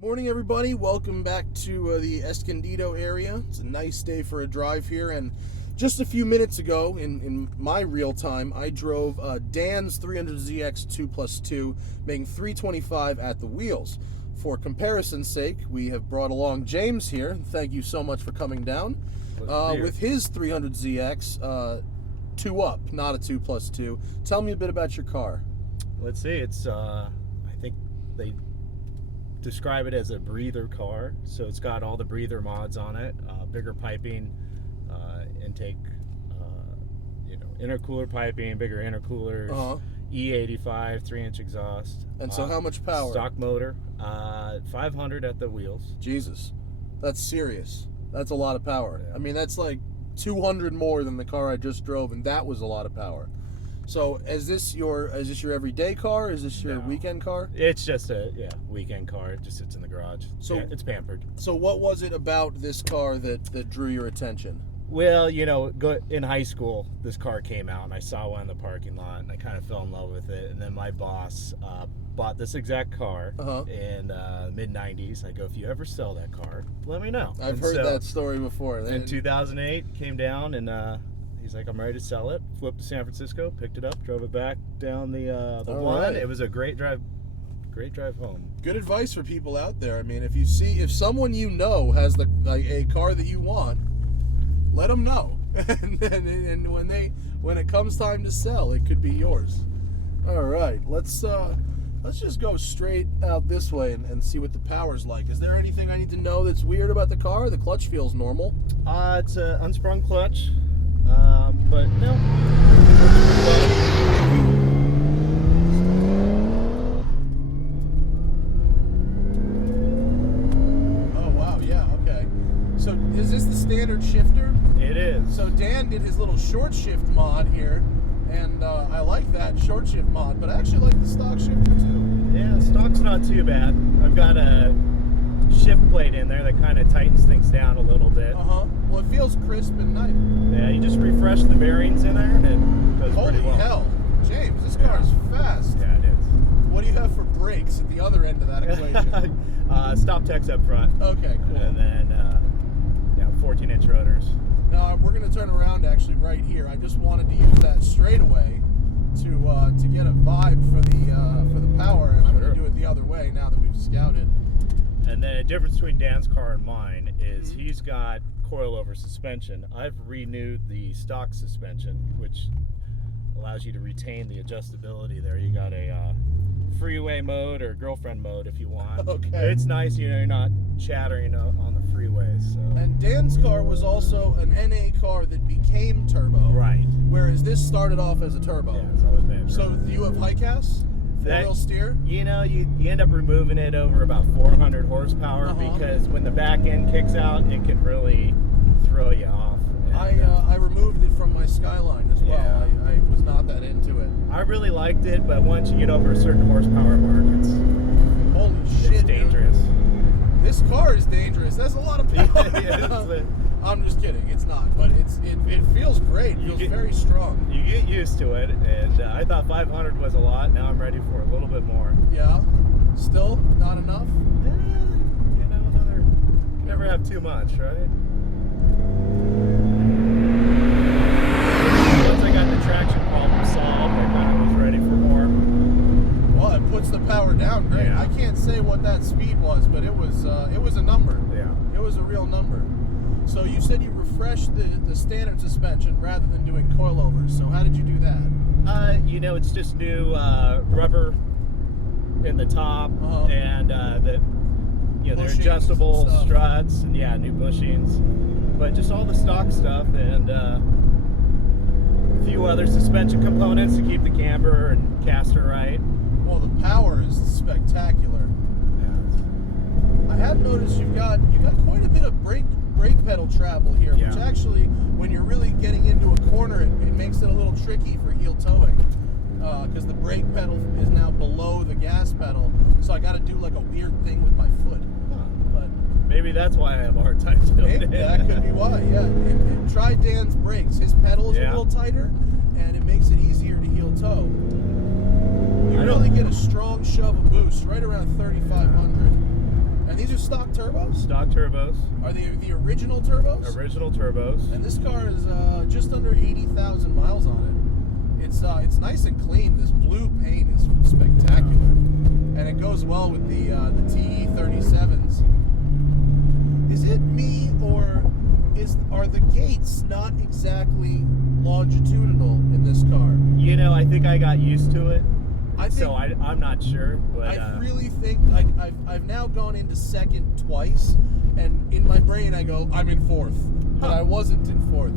Morning, everybody. Welcome back to the Escondido area. It's a nice day for a drive here, and just a few minutes ago, in my real time, I drove Dan's 300ZX 2+2, making 325 at the wheels. For comparison's sake, we have brought along James here. Thank you so much for coming down. With his 300ZX 2-up, not a 2+2. Tell me a bit about your car. Let's see, it's, I think they describe it as a breather car, so it's got all the breather mods on it, bigger piping, intake, intercooler piping, bigger intercoolers, E85 3-inch exhaust. And so how much power? Stock motor, 500 at the wheels. Jesus, that's serious. That's a lot of power. Yeah. I mean, that's like 200 more than the car I just drove, and that was a lot of power. So is this your everyday car? Is this your weekend car? It's just a weekend car. It just sits in the garage. So yeah, it's pampered. So what was it about this car that drew your attention? Well, in high school, this car came out, and I saw one in the parking lot, and I kind of fell in love with it. And then my boss bought this exact car in mid-'90s. I go, if you ever sell that car, let me know. I've heard that story before. In 2008, came down, and he's like, I'm ready to sell it. Flipped to San Francisco, picked it up, drove it back down the one. Right. It was a great drive home. Good advice for people out there. I mean, if someone you know has a car that you want, let them know. and when it comes time to sell, it could be yours. All right, let's just go straight out this way and see what the power's like. Is there anything I need to know that's weird about the car? The clutch feels normal. It's an unsprung clutch. But no. Oh wow, yeah, okay. So is this the standard shifter? It is. So Dan did his little short shift mod here, and I like that short shift mod, but I actually like the stock shifter too. Yeah, stock's not too bad. I've got a shift plate in there that kind of tightens things down a little bit. Well, it feels crisp and nice. Yeah, you just refresh the bearings in there and it does pretty well. Holy hell, James, this car is fast. Yeah, it is. What do you have for brakes at the other end of that equation? Stop techs up front. Okay, cool. And then 14-inch rotors. Now we're going to turn around actually right here. I just wanted to use that straightaway to get a vibe for the power, and I'm going to do it the other way now that we've scouted. And then the difference between Dan's car and mine is he's got coilover suspension. I've renewed the stock suspension, which allows you to retain the adjustability there. You got a freeway mode or girlfriend mode if you want. Okay. It's nice, you're not chattering on the freeways. So. And Dan's car was also an NA car that became turbo. Right. Whereas this started off as a turbo. Yeah, it's always been. So do you have high cast? Four-wheel steer? You end up removing it over about 400 horsepower because when the back end kicks out, it can really throw you off. And, I removed it from my Skyline as well. Yeah. I was not that into it. I really liked it, but once you get over a certain horsepower mark, it's dangerous. Dude. This car is dangerous. That's a lot of power. Yeah, I'm just kidding. It's not, but it feels great. It feels very strong. You get used to it, and I thought 500 was a lot. Now I'm ready for a little bit more. Yeah. Still not enough. Never have too much, right? Once I got the traction problem solved, I kind of was ready for more. Well, it puts the power down great. Yeah. I can't say what that speed was, but it was a number. Yeah. It was a real number. So you said you refreshed the standard suspension rather than doing coilovers. So how did you do that? It's just new rubber in the top and they're adjustable struts and new bushings, but just all the stock stuff and a few other suspension components to keep the camber and caster right. Well, the power is spectacular. I have noticed you've got quite a bit of brake pedal travel here, which actually, when you're really getting into a corner, it makes it a little tricky for heel towing, because the brake pedal is now below the gas pedal, so I got to do like a weird thing with my foot. But maybe that's why I have a hard time doing it. That could be why. Yeah. And try Dan's brakes. His pedal is a little tighter, and it makes it easier to heel toe. You really get a strong shove of boost right around 3,500. And turbos? Stock turbos. Are they the original turbos? Original turbos. And this car is just under 80,000 miles on it. It's nice and clean. This blue paint is spectacular, and it goes well with the TE37s. Is it me, or are the gates not exactly longitudinal in this car? You know, I think I got used to it. I'm not sure, but I really think I've now gone into second twice, and in my brain I go, I'm in fourth, but I wasn't in fourth.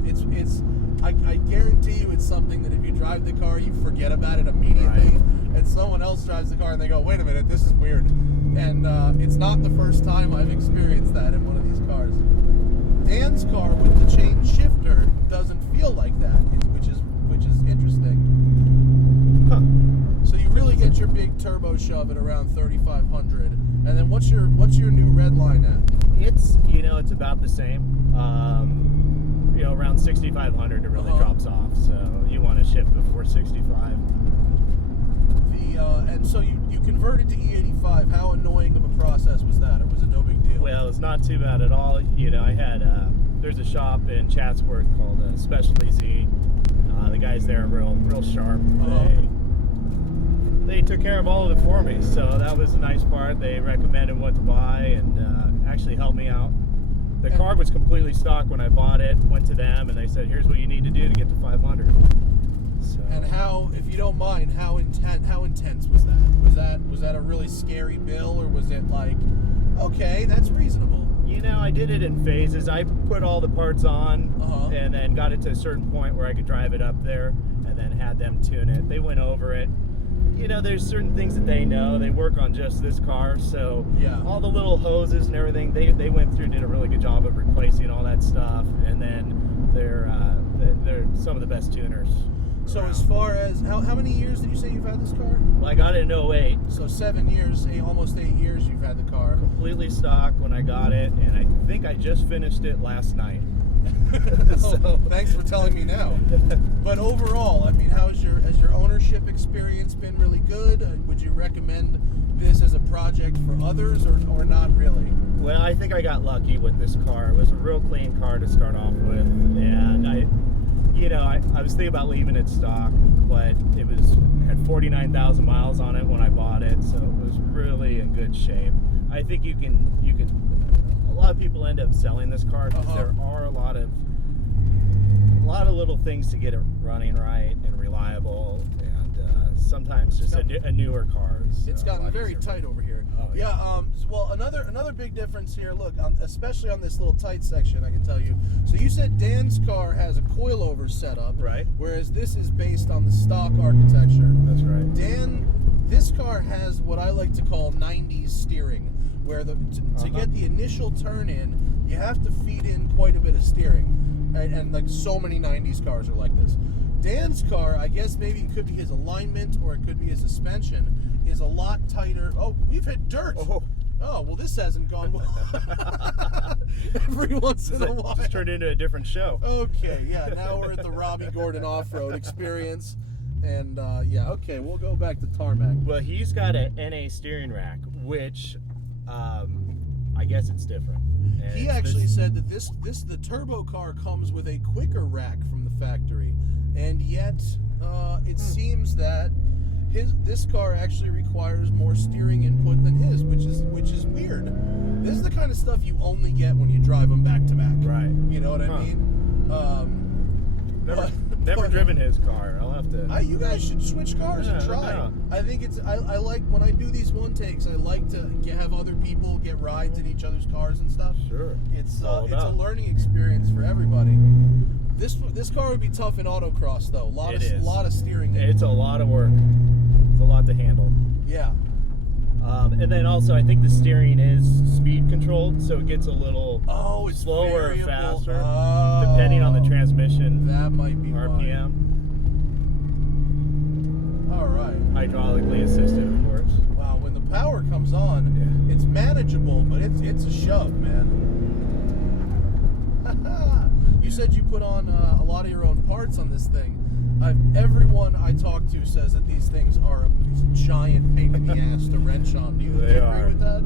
I guarantee you it's something that if you drive the car, you forget about it immediately, and someone else drives the car and they go, wait a minute, this is weird. And it's not the first time I've experienced that in one of these cars. Dan's car with the chain shifter doesn't feel like that, which is interesting. Huh. So you really get your big turbo shove at around 3,500, and then what's your new red line at? It's about the same. Around 6,500 it really drops off. So you want to shift before 65. And so you converted to E85. How annoying of a process was that, or was it no big deal? Well, it's not too bad at all. I had there's a shop in Chatsworth called Specialty Z. The guys there are real sharp. They took care of all of it for me, so that was the nice part. They recommended what to buy and actually helped me out. The car was completely stock when I bought it. Went to them and they said, "Here's what you need to do to get to 500." So. And how, if you don't mind, how intense was that? Was that a really scary bill, or was it like, okay, that's reasonable? I did it in phases. I put all the parts on and then got it to a certain point where I could drive it up there, and then had them tune it. They went over it. There's certain things that they know. They work on just this car, so all the little hoses and everything, they went through, did a really good job of replacing all that stuff, and then they're some of the best tuners. So as far as, how many years did you say you've had this car? Well, I got it in 08. So 7 years, almost 8 years you've had the car. Completely stock when I got it, and I think I just finished it last night. So thanks for telling me now. But overall, I mean, has your ownership experience been really good? Would you recommend this as a project for others, or not really? Well, I think I got lucky with this car. It was a real clean car to start off with, and I was thinking about leaving it stock, but it had 49,000 miles on it when I bought it, so it was really in good shape. I think you can. A lot of people end up selling this car because there are a lot of little things to get it running right and reliable, and sometimes just a newer car. It's gotten very tight over here. Well, another big difference here. Look, especially on this little tight section, I can tell you. So you said Dan's car has a coilover setup, right? Whereas this is based on the stock architecture. That's right. This car has what I like to call 90s steering, where to get the initial turn in, you have to feed in quite a bit of steering, and like so many 90s cars are like this. Dan's car, I guess maybe it could be his alignment or it could be his suspension, is a lot tighter. Oh, we've hit dirt. Oh, well, this hasn't gone well. Every once in a while. Just turned into a different show. Okay, now we're at the Robbie Gordon off-road experience. And, okay, we'll go back to tarmac. Well, he's got an NA steering rack, which I guess it's different. And he actually said that the turbo car comes with a quicker rack from the factory. And yet, it seems that this car actually requires more steering input than his, which is weird. This is the kind of stuff you only get when you drive them back to back. Right. You know what I mean? Never driven his car. I'll have to. You guys should switch cars and try. No. I think I like when I do these one takes. I like to have other people get rides in each other's cars and stuff. Sure. It's a learning experience for everybody. This car would be tough in autocross though. A lot of steering. It's a lot of work. It's a lot to handle. Yeah. And then also, I think the steering is speed controlled, so it gets a little slower or faster, depending on the transmission. That might be RPM. All right. Hydraulically assisted, of course. Wow, when the power comes on, it's manageable, but it's a shove, man. You said you put on a lot of your own parts on this thing. Everyone I talk to says that these things are a giant pain in the ass to wrench on. Do you agree with that?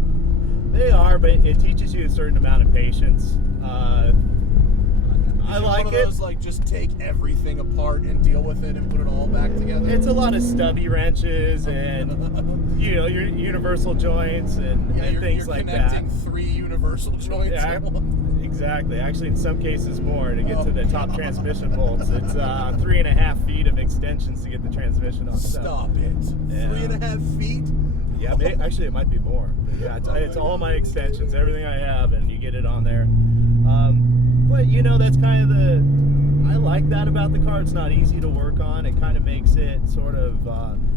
They are, car, but it teaches you a certain amount of patience. I like one of those, like, just take everything apart and deal with it and put it all back together? It's a lot of stubby wrenches and your universal joints and things like that. You're connecting 3 universal joints. Yeah, exactly. Actually, in some cases more to get to the top transmission bolts. It's 3.5 feet of extensions to get the transmission on. Stop it. Yeah. 3.5 feet? Yeah, actually it might be more. But yeah, it's all my extensions, everything I have, and you get it on there. But that's kind of I like that about the car. It's not easy to work on. It kind of makes it sort of,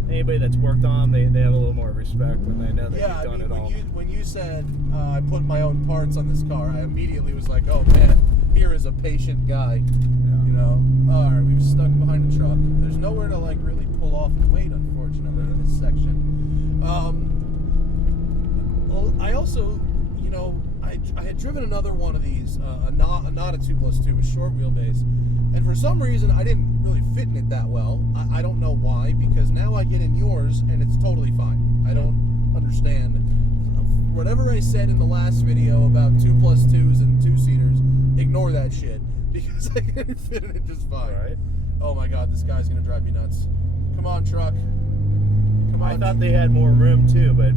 anybody that's worked on, they have a little more respect when they know that you've done it all. When you said I put my own parts on this car, I immediately was like, oh man, here is a patient guy. Yeah. All right, we've stuck behind the truck. There's nowhere to like really pull off and wait, unfortunately, in this section. Well, I also, I had driven another one of these, not a 2+2, a short wheelbase, and for some reason I didn't really fit in it that well. I don't know why, because now I get in yours and it's totally fine. I don't understand. Whatever I said in the last video about 2+2s and 2-seaters, ignore that shit, because I can fit in it just fine. Right. Oh my god, this guy's gonna drive me nuts. Come on, truck. Come on. I thought they had more room too, but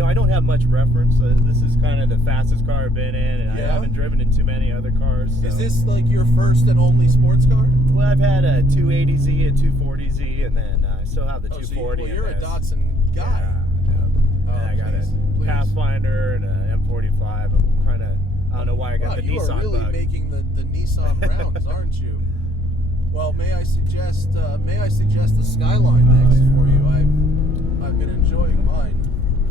I don't have much reference. This is kind of the fastest car I've been in, and I haven't driven in too many other cars. So. Is this like your first and only sports car? Well, I've had a 280Z, a 240Z, and then I still have the 240. Well, you're a Datsun guy. Yeah. And I got a Pathfinder and a M45. I'm kind of, I don't know why I got the Nissan bug. You are really making the Nissan rounds, aren't you? Well, may I suggest the Skyline next for you? I've been enjoying mine.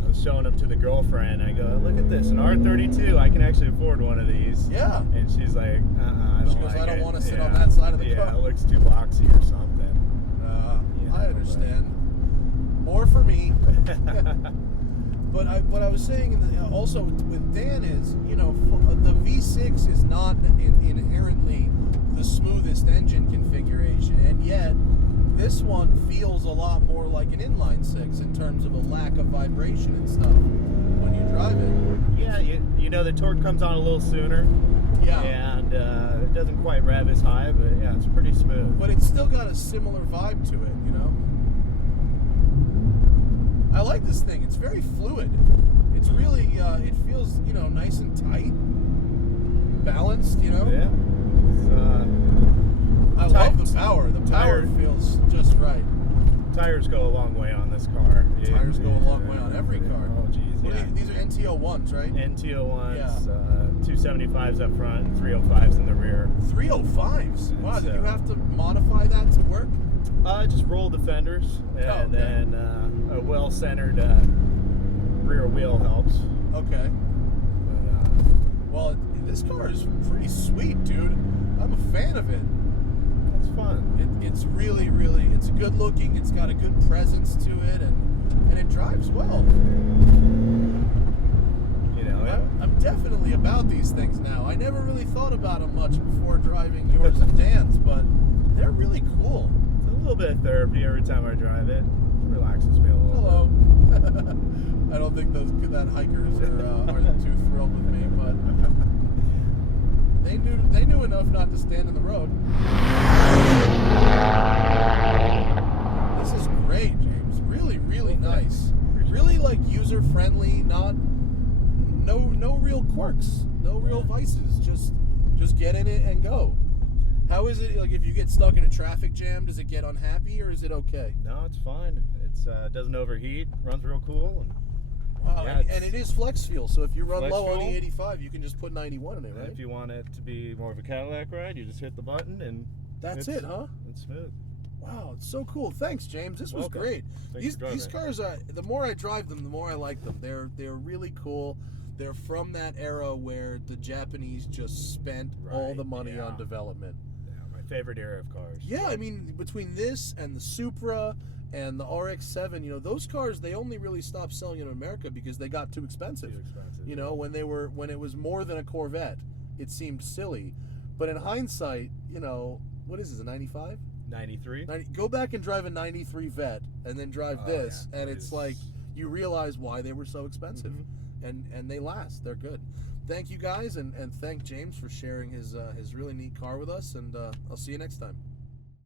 I was showing them to the girlfriend. I go, look at this, an R32. I can actually afford one of these. Yeah. And she's like, I don't want to sit on that side of the car. Yeah, it looks too boxy or something. I understand. More for me. But I was saying also with Dan is, the V6 is not inherently the smoothest engine configuration, and yet this one feels a lot more like an inline 6 in terms of a lack of vibration and stuff when you drive it. Yeah, the torque comes on a little sooner. Yeah. And it doesn't quite rev as high, but yeah, it's pretty smooth. But it's still got a similar vibe to it, I like this thing. It's very fluid. It's really, it feels, nice and tight, balanced, Yeah. I love the power. The power feels just right. Tires go a long way on this car. Tires go a long way on every car. Oh, geez, These are NT01s, right? NT01s, 275s up front, and 305s in the rear. 305s? Wow, did you have to modify that to work? Just roll the fenders, and then a well-centered rear wheel helps. Okay. But, this car is pretty sweet, dude. I'm a fan of it. It's fun. It's really, really, it's good looking. It's got a good presence to it, and it drives well. I'm definitely about these things now. I never really thought about them much before driving yours and Dan's, but they're really cool. It's a little bit of therapy every time I drive it. It relaxes me a little. Hello. I don't think that hikers are too thrilled with me, but they knew enough not to stand in the road. This is great, James. Really, really nice. Really like user friendly. No real quirks, no real vices. Just get in it and go. How is it, like, if you get stuck in a traffic jam, does it get unhappy, or is it okay? No, it's fine. It doesn't overheat, runs real cool. Wow, and it is flex fuel, so if you run low on the 85, you can just put 91 in it, right? If you want it to be more of a Cadillac ride, you just hit the button, and that's it, huh? It's smooth. Wow, it's so cool. Thanks, James. This was great. These cars, the more I drive them, the more I like them. They're really cool. They're from that era where the Japanese just spent all the money on development. Yeah, my favorite era of cars. Yeah, I mean, between this and the Supra and the RX-7, those cars, they only really stopped selling in America because they got too expensive. When it was more than a Corvette, it seemed silly. But in hindsight, what is this, a 95? 93. Go back and drive a 93 Vet and then drive this, and it's like you realize why they were so expensive. Mm-hmm. and they last. They're good. Thank you guys, and thank James for sharing his really neat car with us, and I'll see you next time.